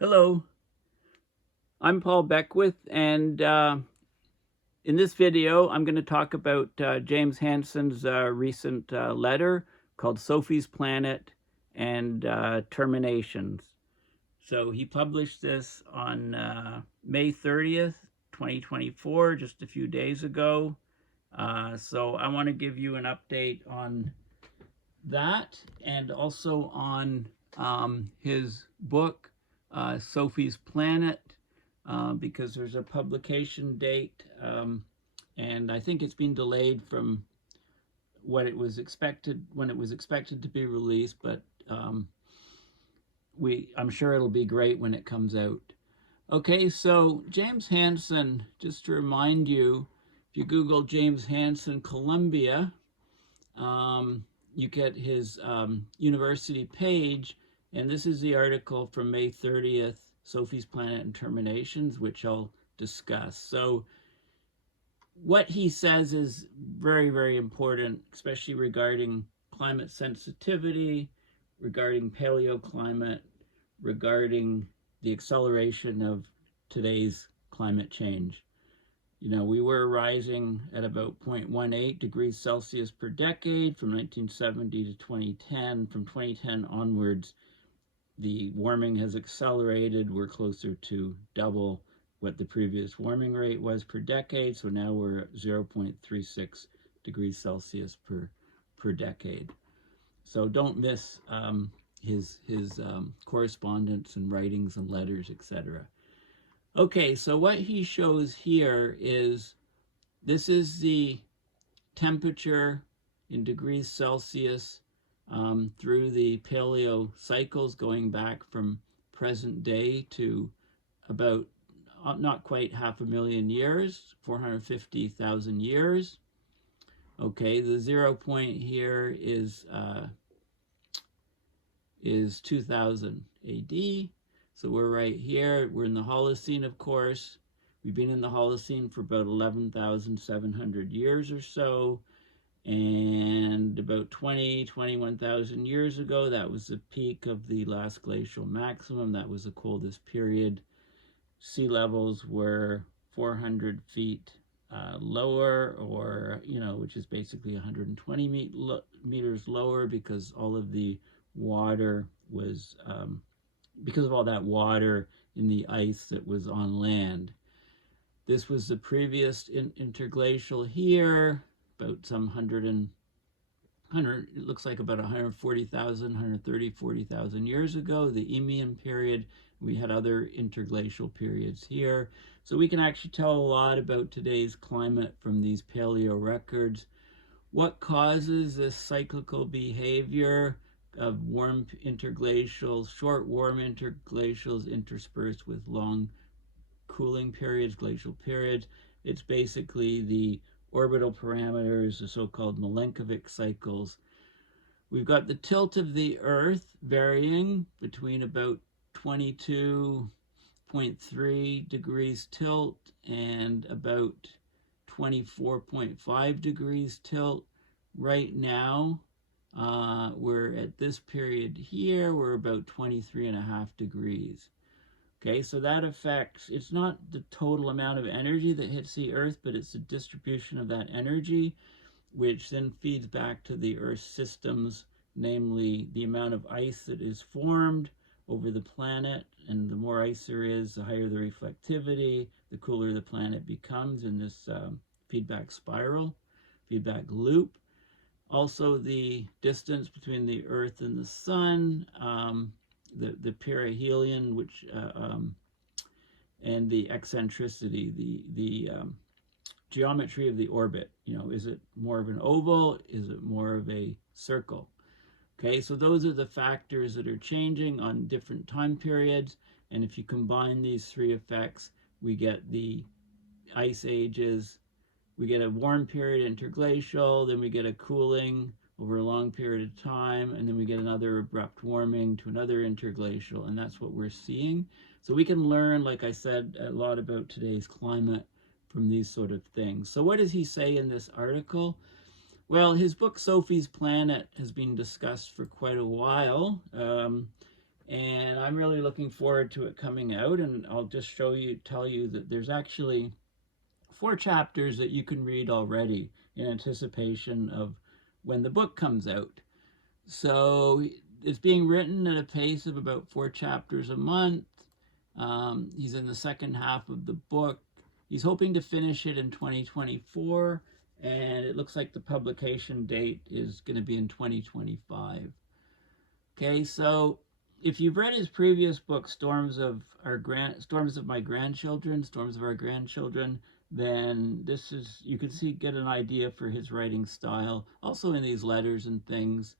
Hello, I'm Paul Beckwith, and in this video, I'm going to talk about James Hansen's recent letter called Sophie's Planet and Terminations. So he published this on May 30th, 2024, just a few days ago. So I want to give you an update on that and also on his book, Sophie's Planet, because there's a publication date, and I think it's been delayed from when it was expected to be released, but I'm sure it'll be great when it comes out. Okay, so James Hansen, just to remind you, if you Google James Hansen Columbia, you get his university page, and this is the article from May 30th, Sophie's Planet and Terminations, which I'll discuss. So what he says is very, very important, especially regarding climate sensitivity, regarding paleoclimate, regarding the acceleration of today's climate change. You know, we were rising at about 0.18 degrees Celsius per decade from 1970 to 2010. From 2010 onwards, the warming has accelerated. We're closer to double what the previous warming rate was per decade. So now we're at 0.36 degrees Celsius per decade. So don't miss his correspondence and writings and letters, etc. Okay, so what he shows here is, this is the temperature in degrees Celsius through the paleo cycles, going back from present day to about not quite 500,000 years, 450,000 years. Okay, the 0 point here is 2000 AD. So we're right here. We're in the Holocene, of course. We've been in the Holocene for about 11,700 years or so. And about 21,000 years ago, that was the peak of the last glacial maximum. That was the coldest period. Sea levels were 400 feet lower, or, which is basically 120 meters lower, because all of the water was because of all that water in the ice that was on land. This was the previous interglacial here, about some 100, it looks like about 140,000, 130, 40,000 years ago, the Eemian period. We had other interglacial periods here. So we can actually tell a lot about today's climate from these paleo records. What causes this cyclical behavior of warm interglacials, short warm interglacials interspersed with long cooling periods, glacial periods? It's basically the orbital parameters, the so-called Milankovitch cycles. We've got the tilt of the Earth varying between about 22.3 degrees tilt and about 24.5 degrees tilt. Right now, we're at this period here, we're about 23.5 degrees. Okay, so that affects, it's not the total amount of energy that hits the Earth, but it's the distribution of that energy, which then feeds back to the Earth's systems, namely the amount of ice that is formed over the planet. And the more ice there is, the higher the reflectivity, the cooler the planet becomes in this feedback spiral, feedback loop. Also, the distance between the Earth and the Sun, the perihelion, which and the eccentricity, the geometry of the orbit. Is it more of an oval? Is it more of a circle? Okay, so those are the factors that are changing on different time periods. And if you combine these three effects, we get the ice ages. We get a warm period interglacial, then we get a cooling over a long period of time, and then we get another abrupt warming to another interglacial, and that's what we're seeing. So we can learn, like I said, a lot about today's climate from these sort of things. So what does he say in this article? Well, his book, Sophie's Planet, has been discussed for quite a while, And I'm really looking forward to it coming out, and I'll just tell you that there's actually 4 chapters that you can read already in anticipation of when the book comes out. So it's being written at a pace of about 4 chapters a month. He's in the second half of the book. He's hoping to finish it in 2024, and it looks like the publication date is going to be in 2025. Okay, so if you've read his previous book, Storms of Our Grandchildren, then this is, you can get an idea for his writing style, also in these letters and things.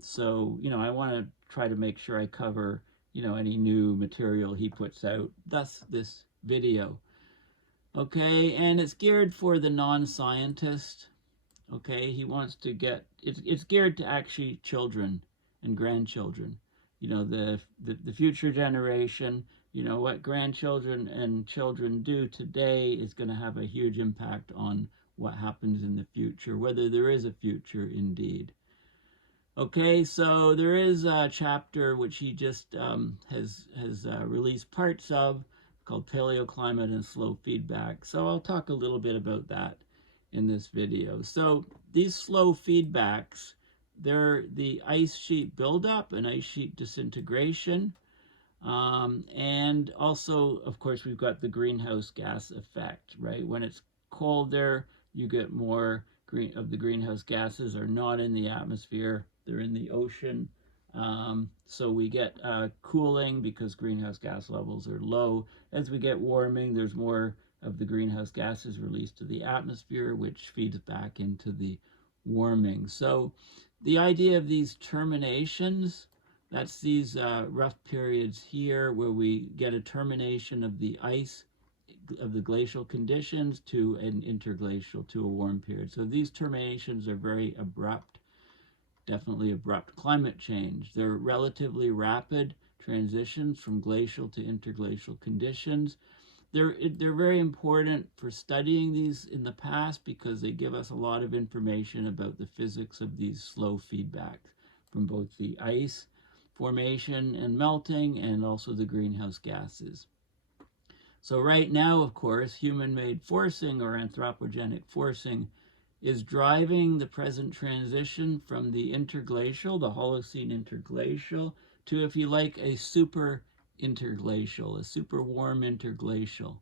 So, I want to try to make sure I cover, any new material he puts out, thus this video. Okay, and it's geared for the non-scientist. Okay, he wants to get, it's geared to actually children and grandchildren, the future generation. What grandchildren and children do today is going to have a huge impact on what happens in the future, whether there is a future indeed. Okay, so there is a chapter which he just has released parts of, called Paleoclimate and Slow Feedback. So I'll talk a little bit about that in this video. So these slow feedbacks, they're the ice sheet buildup and ice sheet disintegration. And also, of course, we've got the greenhouse gas effect, right? When it's colder, you get more of the greenhouse gases are not in the atmosphere, they're in the ocean. So we get cooling because greenhouse gas levels are low. As we get warming, there's more of the greenhouse gases released to the atmosphere, which feeds back into the warming. So the idea of these terminations, that's these rough periods here where we get a termination of the ice, of the glacial conditions, to an interglacial, to a warm period. So these terminations are very abrupt, definitely abrupt climate change. They're relatively rapid transitions from glacial to interglacial conditions. They're very important for studying these in the past because they give us a lot of information about the physics of these slow feedbacks from both the ice formation and melting and also the greenhouse gases. So right now, of course, human-made forcing or anthropogenic forcing is driving the present transition from the interglacial, the Holocene interglacial, to, if you like, a super interglacial, a super warm interglacial.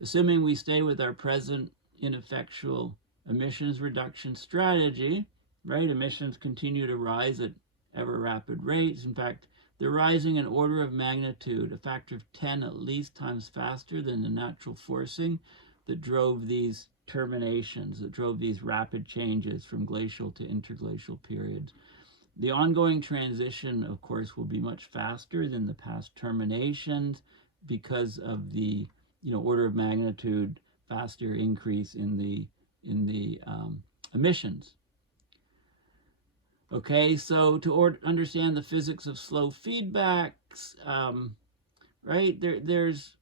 Assuming we stay with our present ineffectual emissions reduction strategy, right? Emissions continue to rise at ever rapid rates. In fact, they're rising an order of magnitude, a factor of 10 at least times faster than the natural forcing that drove these terminations, that drove these rapid changes from glacial to interglacial periods. The ongoing transition, of course, will be much faster than the past terminations because of the order of magnitude faster increase in the emissions. Okay, so to understand the physics of slow feedbacks, right, there's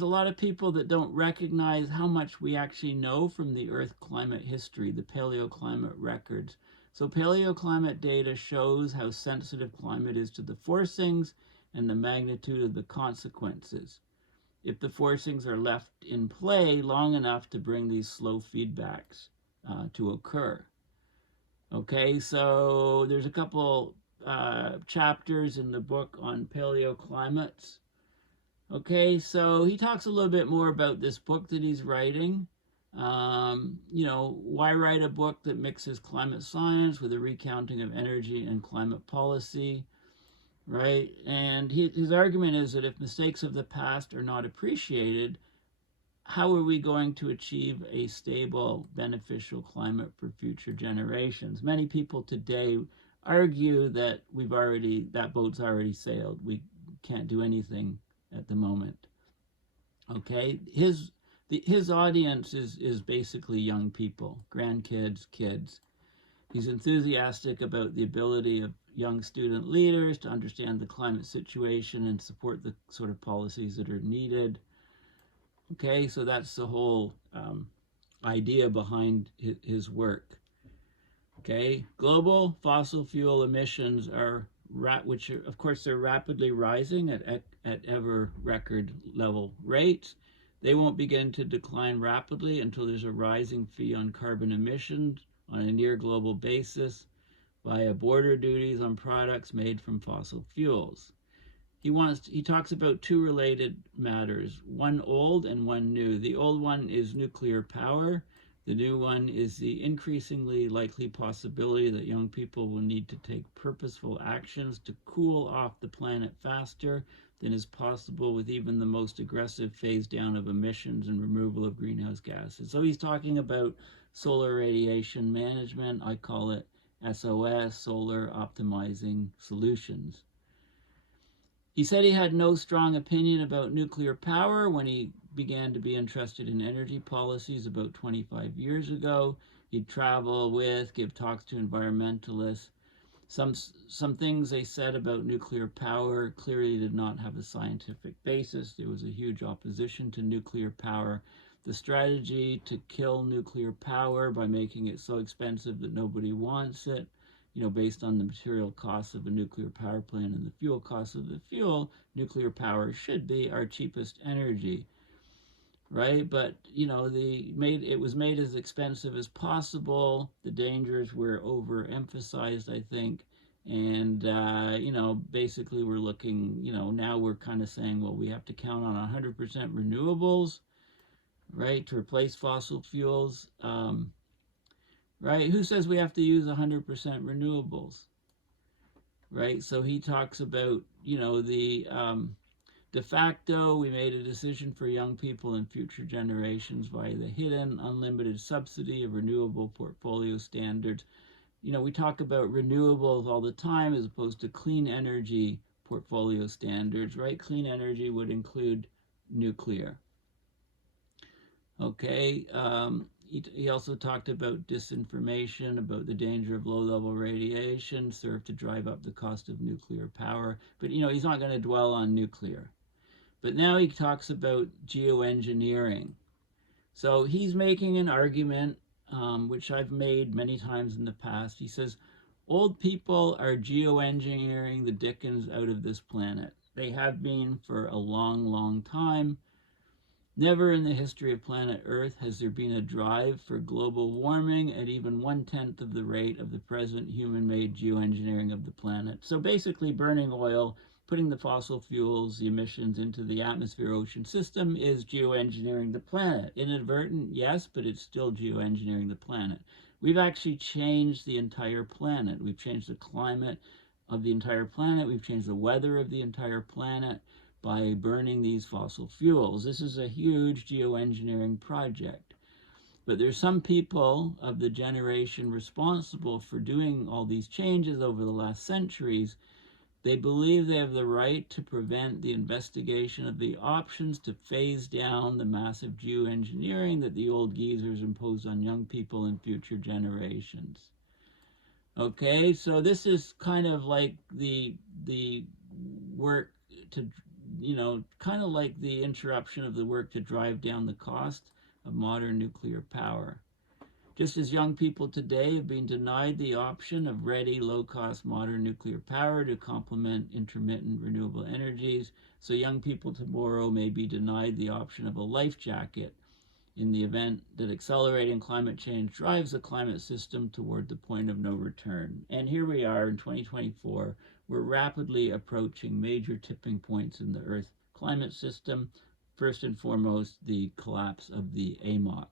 a lot of people that don't recognize how much we actually know from the Earth climate history, the paleoclimate records. So paleoclimate data shows how sensitive climate is to the forcings and the magnitude of the consequences if the forcings are left in play long enough to bring these slow feedbacks to occur. Okay, so there's a couple chapters in the book on paleoclimates. Okay, so he talks a little bit more about this book that he's writing. Why write a book that mixes climate science with a recounting of energy and climate policy, right? And his argument is that if mistakes of the past are not appreciated, how are we going to achieve a stable, beneficial climate for future generations? Many people today argue that that boat's already sailed. We can't do anything at the moment. Okay, his audience is basically young people, grandkids, kids. He's enthusiastic about the ability of young student leaders to understand the climate situation and support the sort of policies that are needed. Okay, so that's the whole idea behind his work. Okay, global fossil fuel emissions are which of course they're rapidly rising at ever record level rates. They won't begin to decline rapidly until there's a rising fee on carbon emissions on a near global basis via border duties on products made from fossil fuels. He talks about two related matters, one old and one new. The old one is nuclear power. The new one is the increasingly likely possibility that young people will need to take purposeful actions to cool off the planet faster than is possible with even the most aggressive phase down of emissions and removal of greenhouse gases. So he's talking about solar radiation management. I call it SOS, solar optimizing solutions. He said he had no strong opinion about nuclear power when he began to be interested in energy policies about 25 years ago. He'd travel with, give talks to environmentalists. Some things they said about nuclear power clearly did not have a scientific basis. There was a huge opposition to nuclear power. The strategy to kill nuclear power by making it so expensive that nobody wants it, based on the material costs of a nuclear power plant and the fuel costs of the fuel, nuclear power should be our cheapest energy, right? But, it was made as expensive as possible. The dangers were overemphasized, I think. And, basically we're looking, now we're kind of saying, well, we have to count on 100% renewables, right, to replace fossil fuels. Right? Who says we have to use 100% renewables? Right? So he talks about, the de facto, we made a decision for young people and future generations via the hidden, unlimited subsidy of renewable portfolio standards. We talk about renewables all the time as opposed to clean energy portfolio standards, right? Clean energy would include nuclear. Okay. He also talked about disinformation, about the danger of low-level radiation, served to drive up the cost of nuclear power. But, he's not going to dwell on nuclear. But now he talks about geoengineering. So he's making an argument, which I've made many times in the past. He says, old people are geoengineering the dickens out of this planet. They have been for a long, long time. Never in the history of planet Earth has there been a drive for global warming at even 1/10 of the rate of the present human-made geoengineering of the planet. So basically burning oil, putting the fossil fuels, the emissions into the atmosphere ocean system is geoengineering the planet. Inadvertent, yes, but it's still geoengineering the planet. We've actually changed the entire planet. We've changed the climate of the entire planet. We've changed the weather of the entire planet by burning these fossil fuels. This is a huge geoengineering project. But there's some people of the generation responsible for doing all these changes over the last centuries. They believe they have the right to prevent the investigation of the options to phase down the massive geoengineering that the old geezers imposed on young people and future generations. Okay, so this is kind of like the work to, kind of like the interruption of the work to drive down the cost of modern nuclear power. Just as young people today have been denied the option of ready, low-cost modern nuclear power to complement intermittent renewable energies, so young people tomorrow may be denied the option of a life jacket in the event that accelerating climate change drives the climate system toward the point of no return. And here we are in 2024. We're rapidly approaching major tipping points in the Earth climate system. First and foremost, the collapse of the AMOC.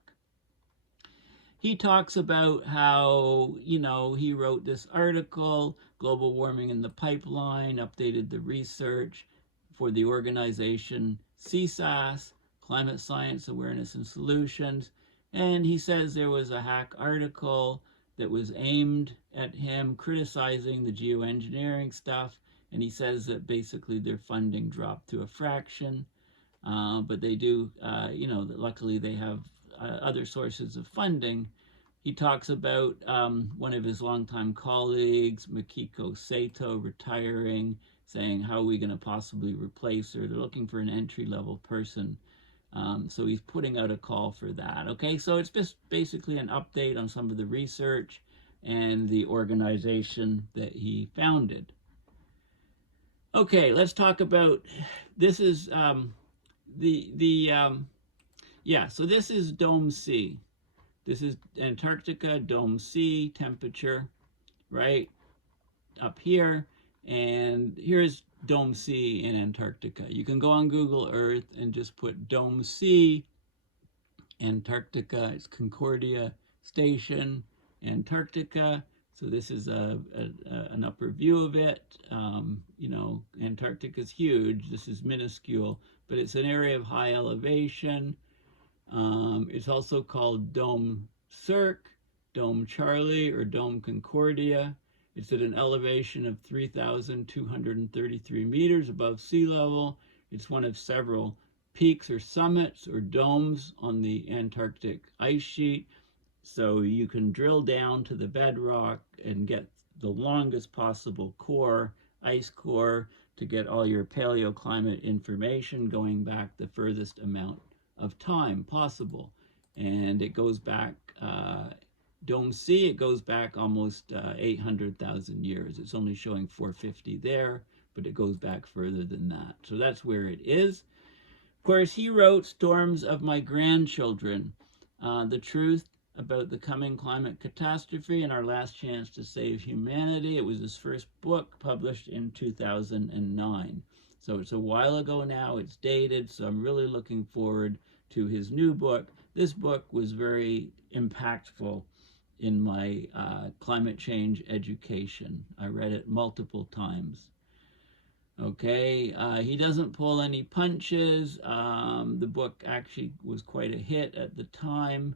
He talks about how, he wrote this article, Global Warming in the Pipeline, updated the research for the organization CSAS, Climate Science Awareness and Solutions. And he says there was a hack article that was aimed at him, criticizing the geoengineering stuff. And he says that basically their funding dropped to a fraction. But they do, luckily they have other sources of funding. He talks about one of his longtime colleagues, Makiko Sato, retiring, saying, how are we going to possibly replace her? They're looking for an entry-level person. So he's putting out a call for that. Okay, so it's just basically an update on some of the research and the organization that he founded. Okay, let's talk about, this is so this is Dome C. This is Antarctica, Dome C temperature, right up here. And here's Dome C in Antarctica. You can go on Google Earth and just put Dome C, Antarctica. It's Concordia Station, Antarctica. So this is an upper view of it. You know, Antarctica is huge. This is minuscule, but it's an area of high elevation. It's also called Dome Cirque, Dome Charlie, or Dome Concordia. It's at an elevation of 3,233 meters above sea level. It's one of several peaks or summits or domes on the Antarctic ice sheet. So you can drill down to the bedrock and get the longest possible core, ice core, to get all your paleoclimate information going back the furthest amount of time possible. And it goes back, Dome C, it goes back almost 800,000 years. It's only showing 450 there, but it goes back further than that. So that's where it is. Of course, he wrote Storms of My Grandchildren, the truth about the coming climate catastrophe and our last chance to save humanity. It was his first book, published in 2009. So it's a while ago now, it's dated, so I'm really looking forward to his new book. This book was very impactful in my climate change education. I read it multiple times. Okay, he doesn't pull any punches. The book actually was quite a hit at the time.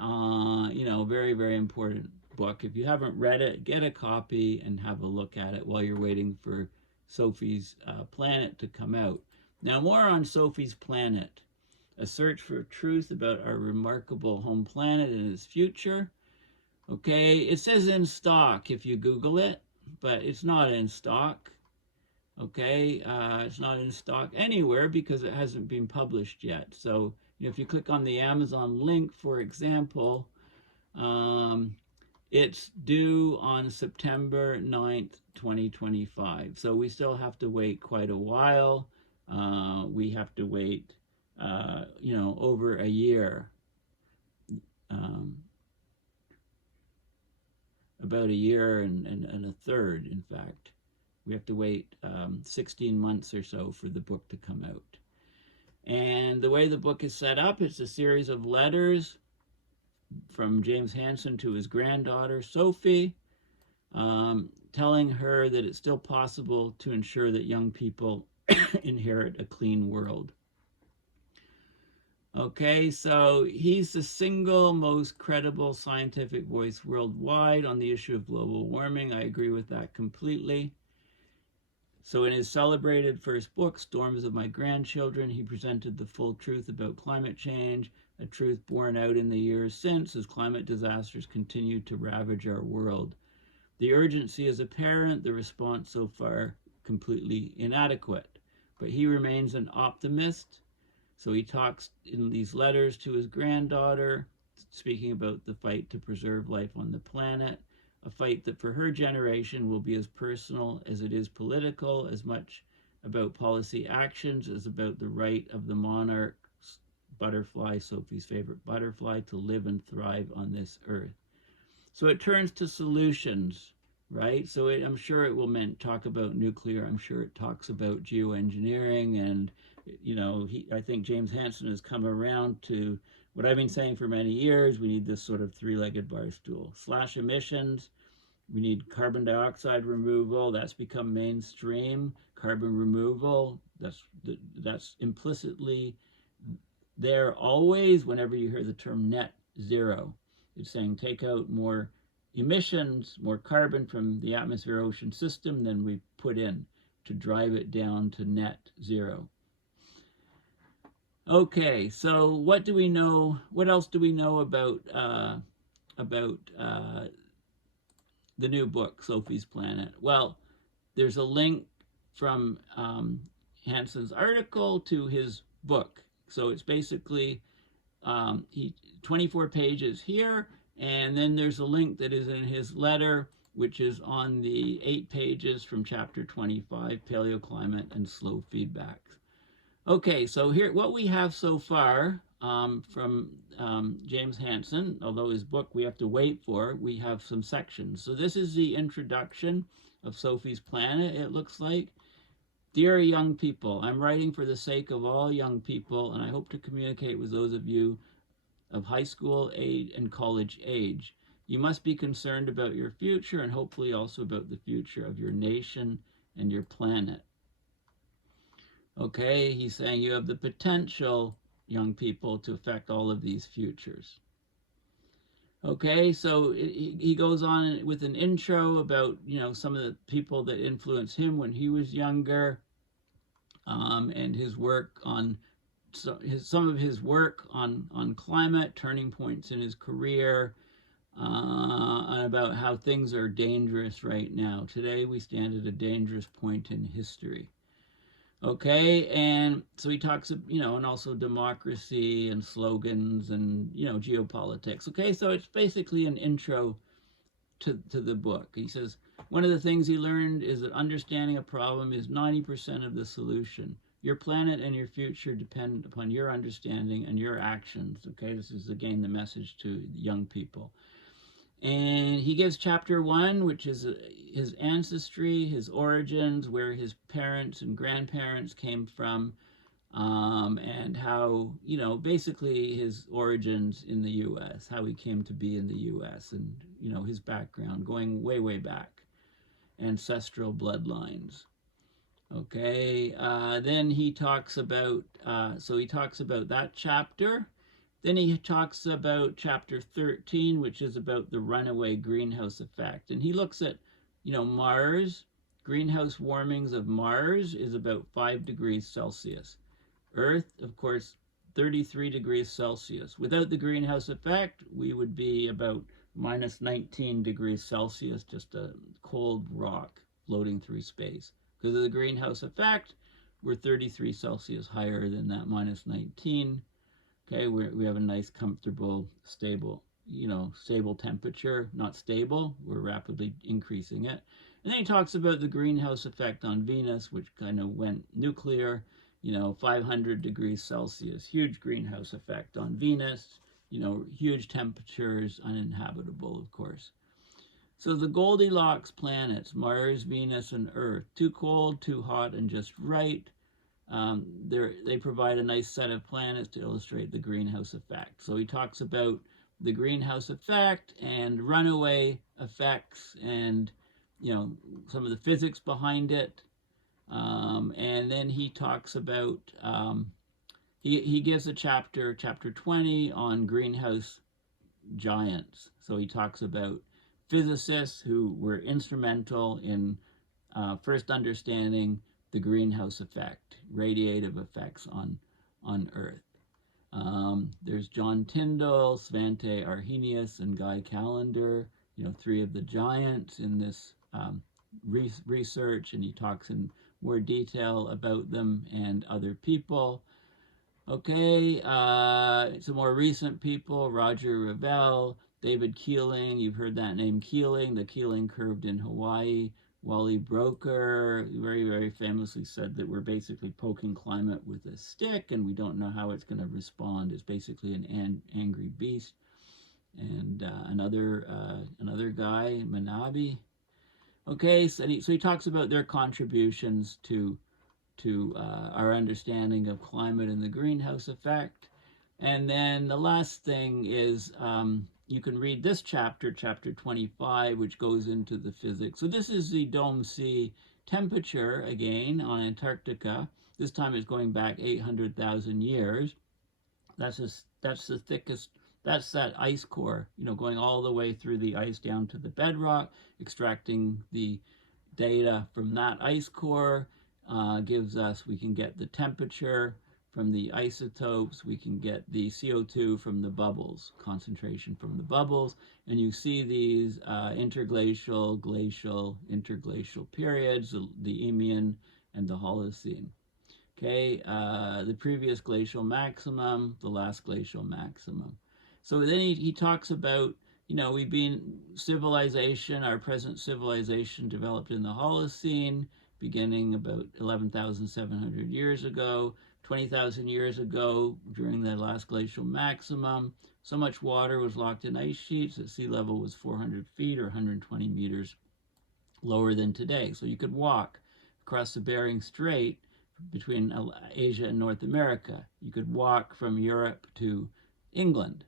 You know, very, very important book. If you haven't read it, get a copy and have a look at it while you're waiting for Sophie's Planet to come out. Now, more on Sophie's Planet, a search for truth about our remarkable home planet and its future. Okay, it says in stock if you Google it, but it's not in stock. Okay, it's not in stock anywhere because it hasn't been published yet. So if you click on the Amazon link, for example, it's due on September 9th, 2025. So we still have to wait quite a while. We have to wait, you know, over a year. About a year and a third, in fact. We have to wait 16 months or so for the book to come out. And the way the book is set up, it's a series of letters from James Hansen to his granddaughter, Sophie, telling her that it's still possible to ensure that young people inherit a clean world. Okay, so he's the single most credible scientific voice worldwide on the issue of global warming. I agree with that completely. So in his celebrated first book, Storms of My Grandchildren, he presented the full truth about climate change, a truth borne out in the years since as climate disasters continue to ravage our world. The urgency is apparent, the response so far completely inadequate. But he remains an optimist. So he talks in these letters to his granddaughter, speaking about the fight to preserve life on the planet, a fight that for her generation will be as personal as it is political, as much about policy actions as about the right of the monarch's butterfly, Sophie's favorite butterfly, to live and thrive on this earth. So it turns to solutions, right? So I'm sure it will talk about nuclear. I'm sure it talks about geoengineering. And, you know, I think James Hansen has come around to what I've been saying for many years. We need this sort of three-legged bar stool. Slash emissions. We need carbon dioxide removal. That's become mainstream. Carbon removal, that's implicitly there always whenever you hear the term net zero. It's saying take out more emissions, more carbon from the atmosphere ocean system than we put in to drive it down to net zero. Okay, so what do we know? What else do we know about the new book, Sophie's Planet? Well, there's a link from Hansen's article to his book. So it's basically 24 pages here, and then there's a link that is in his letter which is on the 8 pages from chapter 25, Paleoclimate and Slow Feedback. Okay, so here, what we have so far from James Hansen, although his book we have to wait for, we have some sections. So this is the introduction of Sophie's Planet, it looks like. Dear young people, I'm writing for the sake of all young people, and I hope to communicate with those of you of high school age and college age. You must be concerned about your future and hopefully also about the future of your nation and your planet. Okay, he's saying you have the potential, young people, to affect all of these futures. Okay, so he goes on with an intro about, you know, some of the people that influenced him when he was younger, and his work on some of his work on climate, turning points in his career, and about how things are dangerous right now. Today we stand at a dangerous point in history. Okay, and so he talks, you know, and also democracy and slogans and, you know, geopolitics. Okay, so it's basically an intro to the book. He says, one of the things he learned is that understanding a problem is 90% of the solution. Your planet and your future depend upon your understanding and your actions. Okay, this is again the message to young people. And he gives chapter 1, which is his ancestry, his origins, where his parents and grandparents came from, and how, you know, basically his origins in the U.S., how he came to be in the U.S., and, you know, his background going way, way back, ancestral bloodlines. Okay, then he talks about, so he talks about that chapter. Then he talks about chapter 13, which is about the runaway greenhouse effect. And he looks at, you know, Mars. Greenhouse warmings of Mars is about 5 degrees Celsius. Earth, of course, 33 degrees Celsius. Without the greenhouse effect, we would be about minus 19 degrees Celsius, just a cold rock floating through space. Because of the greenhouse effect, we're 33 Celsius higher than that minus 19. Okay, we have a nice, comfortable, stable, you know, stable temperature. Not stable, we're rapidly increasing it. And then he talks about the greenhouse effect on Venus, which kind of went nuclear, you know, 500 degrees Celsius, huge greenhouse effect on Venus, you know, huge temperatures, uninhabitable, of course. So the Goldilocks planets, Mars, Venus, and Earth, too cold, too hot, and just right. They provide a nice set of planets to illustrate the greenhouse effect. So he talks about the greenhouse effect and runaway effects and, you know, some of the physics behind it. And then he talks about, he gives a chapter 20, on greenhouse giants. So he talks about physicists who were instrumental in first understanding the greenhouse effect, radiative effects on Earth. There's John Tyndall, Svante Arrhenius, and Guy Callender, you know, 3 of the giants in this research, and he talks in more detail about them and other people. Okay, some more recent people, Roger Revelle, David Keeling, you've heard that name, Keeling, the Keeling curve in Hawaii. Wally Broker very, very famously said that we're basically poking climate with a stick and we don't know how it's going to respond. It's basically an angry beast. And another guy, Manabe. Okay, so he talks about their contributions to our understanding of climate and the greenhouse effect. And then the last thing is, you can read this chapter 25, which goes into the physics. So this is the Dome Sea temperature, again, on Antarctica. This time it's going back 800,000 years. That's the thickest, that's that ice core, you know, going all the way through the ice down to the bedrock, extracting the data from that ice core, gives us, we can get the temperature from the isotopes, we can get the CO2 from the bubbles, concentration from the bubbles, and you see these interglacial, glacial, interglacial periods, the Eemian and the Holocene. Okay, the previous glacial maximum, the last glacial maximum. So then he talks about, you know, our present civilization developed in the Holocene, beginning about 11,700 years ago. 20,000 years ago, during the last glacial maximum, so much water was locked in ice sheets that sea level was 400 feet or 120 meters lower than today. So you could walk across the Bering Strait between Asia and North America. You could walk from Europe to England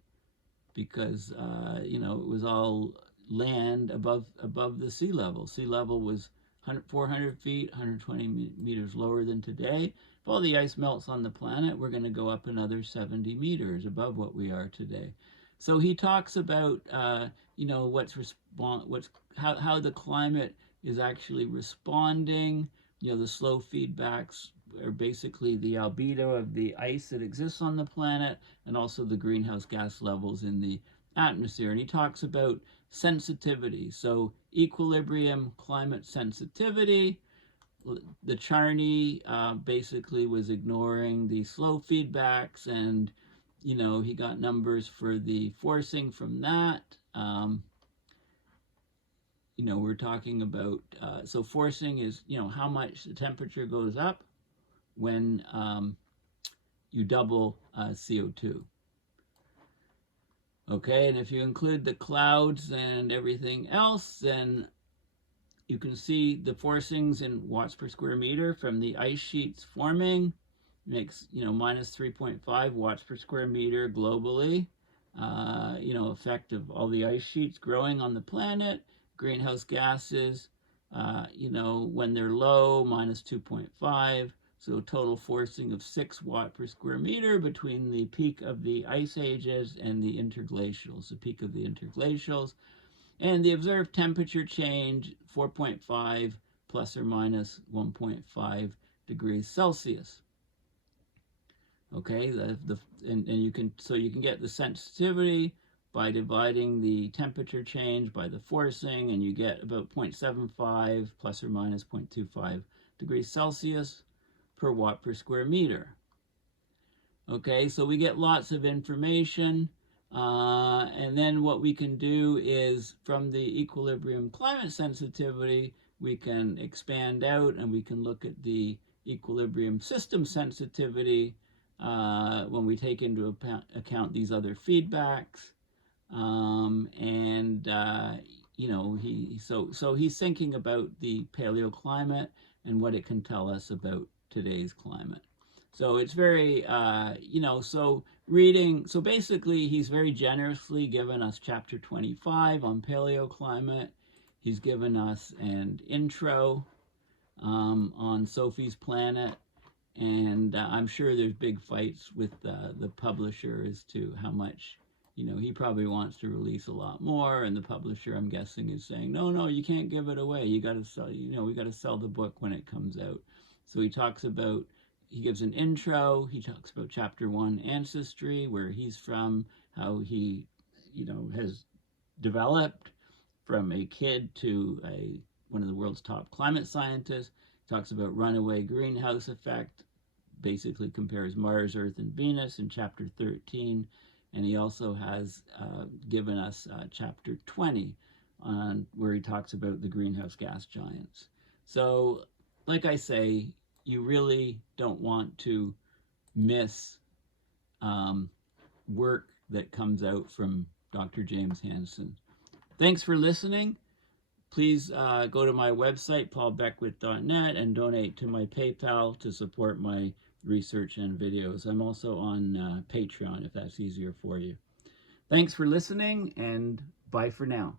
because, you know, it was all land above the sea level. Sea level was 400 feet, 120 meters lower than today. If all the ice melts on the planet, we're going to go up another 70 meters above what we are today. So he talks about, you know, how the climate is actually responding. You know, the slow feedbacks are basically the albedo of the ice that exists on the planet and also the greenhouse gas levels in the atmosphere. And he talks about sensitivity. So equilibrium climate sensitivity. The Charney basically was ignoring the slow feedbacks, and you know, he got numbers for the forcing from that. You know, we're talking about, so forcing is, you know, how much the temperature goes up when you double CO2. Okay, and if you include the clouds and everything else, then you can see the forcings in watts per square meter from the ice sheets forming. Makes, you know, minus 3.5 watts per square meter globally. You know, effect of all the ice sheets growing on the planet. Greenhouse gases, you know, when they're low, minus 2.5. So total forcing of 6 watt per square meter between the peak of the ice ages and the interglacials, the peak of the interglacials. And the observed temperature change, 4.5 plus or minus 1.5 degrees Celsius. Okay, and you can get the sensitivity by dividing the temperature change by the forcing, and you get about 0.75 plus or minus 0.25 degrees Celsius per watt per square meter. Okay, so we get lots of information, and then what we can do is, from the equilibrium climate sensitivity, we can expand out and we can look at the equilibrium system sensitivity when we take into account these other feedbacks. You know, so he's thinking about the paleoclimate and what it can tell us about today's climate. So it's very, you know, so basically he's very generously given us chapter 25 on paleoclimate. He's given us an intro on Sophie's planet. And I'm sure there's big fights with the publisher as to how much, you know, he probably wants to release a lot more, and the publisher, I'm guessing, is saying, no, you can't give it away. You got to sell, you know, we got to sell the book when it comes out. So he gives an intro. He talks about chapter 1, ancestry, where he's from, how he, you know, has developed from a kid to one of the world's top climate scientists. He talks about runaway greenhouse effect, basically compares Mars, Earth, and Venus in chapter 13. And he also has given us chapter 20 where he talks about the greenhouse gas giants. So, like I say, you really don't want to miss work that comes out from Dr. James Hansen. Thanks for listening. Please go to my website, paulbeckwith.net, and donate to my PayPal to support my research and videos. I'm also on Patreon if that's easier for you. Thanks for listening, and bye for now.